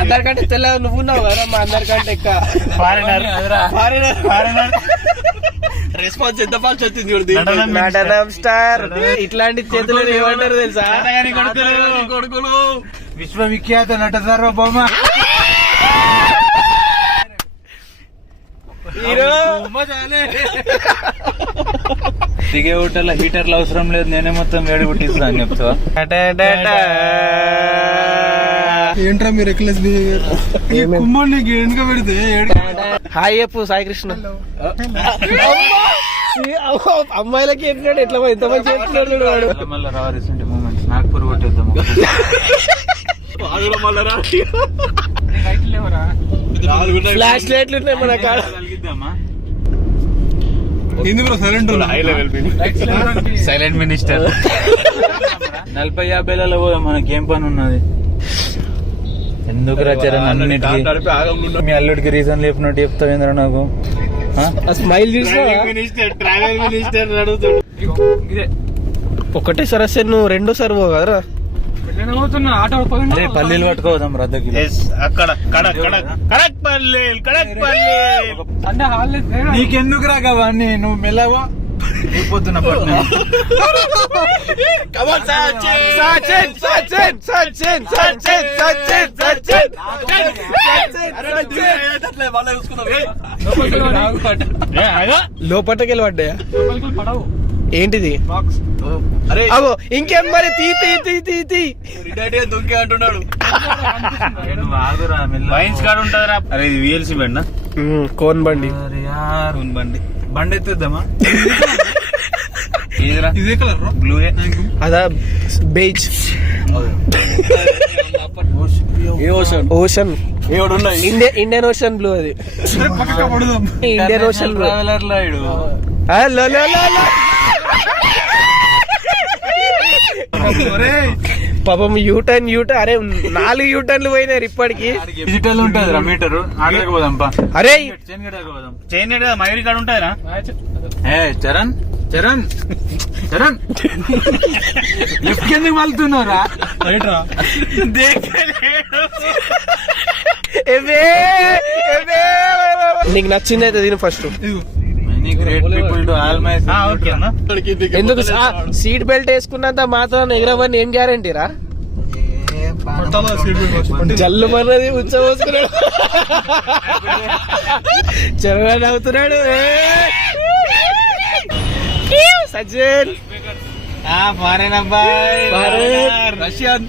అందరికంటే తెల్ల నువ్వున్నావు కదా మా అందరికంటే ఎక్కువ రెస్పాన్స్ ఎంత ఫాస్ట్ వచ్చింది చూడు. నటనం స్టార్ ఇట్లాంటి చేతులు ఏమంటారు తెలుసా? కొడుకులు విశ్వవిఖ్యాత నట సార్వభౌమ దిగే హోటల్ హీటర్లు అవసరం లేదు, నేనే మొత్తం వేడి పుట్టిస్తా అని చెప్తా. ఏంట్రా మీరు రెక్లెస్ బిహేవియర్? ఈ కుంభోని వెనుక పెడితే హాయ్ చెప్పు సాయి కృష్ణ. అమ్మాయిలకి ఎట్లా ఎంతమంది చెప్తున్నాడు. మళ్ళీ రా రీసెంట్ మూమెంట్స్ నాగ్పూర్ కొట్టేద్దాం. ఫ్లాష్ లైట్లు ఉన్నాయి మన కాడ. సైలెంట్ మినిస్టర్ 40-50 పోదాం, మనకి ఏం పని ఉన్నది? ఎందుకు రాచారు అన్నిటికీ? మీ అల్లుడికి రీజన్ లేపినట్టు చెప్తావేంద్ర నాకు. స్మైల్ చూసా ఒకటే సరస్సు నువ్వు రెండో సారి పోవు కదరా. పల్లీలు పట్టుకోదాం రద్దకి. నీకెందుకు రాగవన్నీ నువ్వు మెల్లవా పొద్దున లోపలికి పడ్డాయా? ఏంటిది? అగో ఇంకేం మరి తీ దొంకే అంటున్నాడు. అరే ఇది విఎల్సి బండి, కోన్ బండి. బండి ఎత్తేద్దామా? ఇదే కలర్ బ్లూ అదా beige ocean Indian ocean blue. అది ఇండియన్ ఓషన్ బ్లూ. పాపం యూటర్న్ అరే 4 యూటర్న్లు పోయినారు ఇప్పటికి. డిజిటల్ ఉంటుంది మీటర్. పోదాంపా. అరే చైన్ మయూరి కాడ ఉంటాయరా? చరణ్ లెఫ్ట్ ఎందుకు వెళ్తున్నారా? నీకు నచ్చింది అయితే దీని ఫస్ట్. ఎందుకు సీట్ బెల్ట్ వేసుకున్నంత మాత్రం ఎగరవని ఏం గ్యారంటీరా? జల్లు మన్నది ఉచ్చబోసుకున్నాడు, చెరగాడు అవుతున్నాడు. సజ్జన్ ఫారెన్ అబ్బాయి, రష్యన్